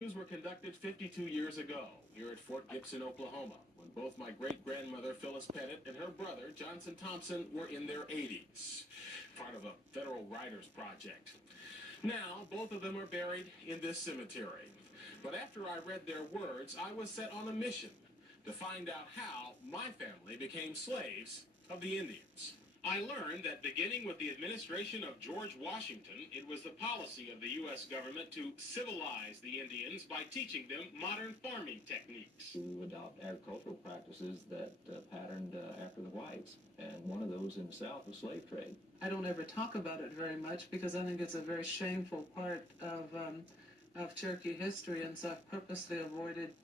Were conducted 52 years ago here at Fort Gibson, Oklahoma, when both my great-grandmother Phyllis Pettit and her brother Johnson Thompson were in their 80s, part of a federal writers project. Now, both of them are buried in this cemetery. But after I read their words, I was set on a mission to find out how my family became slaves of the Indians. I learned that beginning with the administration of George Washington, it was the policy of the U.S. government to civilize the Indians by teaching them modern farming techniques. To adopt agricultural practices that patterned after the whites, and one of those in the South was slave trade. I don't ever talk about it very much because I think it's a very shameful part of Cherokee history, and so I've purposely avoided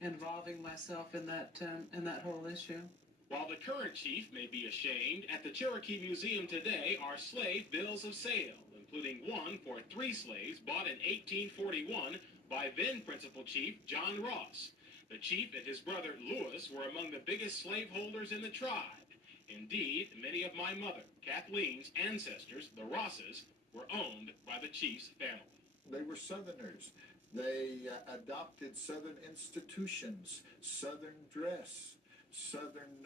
involving myself in that whole issue. While the current chief may be ashamed, at the Cherokee Museum today are slave bills of sale, including one for 3 slaves bought in 1841 by then Principal Chief John Ross. The chief and his brother Lewis were among the biggest slaveholders in the tribe. Indeed, many of my mother, Kathleen's ancestors, the Rosses, were owned by the chief's family. They were Southerners. They adopted Southern institutions, Southern dress, Southern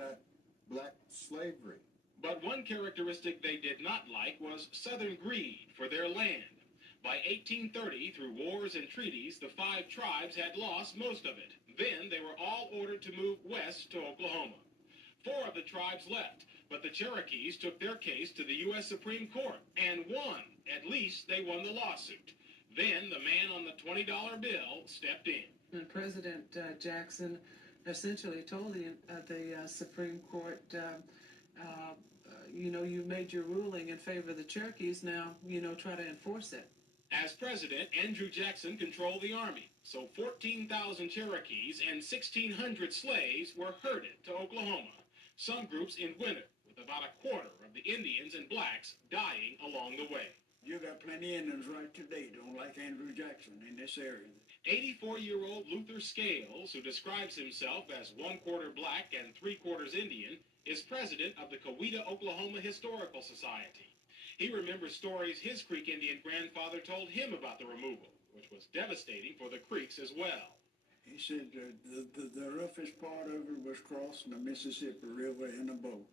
black slavery. But one characteristic they did not like was Southern greed for their land. By 1830, through wars and treaties, the 5 tribes had lost most of it. Then they were all ordered to move west to Oklahoma. 4 of the tribes left, but the Cherokees took their case to the U.S. Supreme Court and won. At least they won the lawsuit. Then the man on the $20 bill stepped in. And President Jackson essentially told the Supreme Court, you made your ruling in favor of the Cherokees, now, try to enforce it. As president, Andrew Jackson controlled the army, so 14,000 Cherokees and 1,600 slaves were herded to Oklahoma, some groups in winter, with about a quarter of the Indians and blacks dying along the way. You got plenty of Indians right today don't like Andrew Jackson in this area. 84-year-old Luther Scales, who describes himself as 1/4 black and 3/4 Indian, is president of the Coweta, Oklahoma Historical Society. He remembers stories his Creek Indian grandfather told him about the removal, which was devastating for the Creeks as well. He said the roughest part of it was crossing the Mississippi River in a boat.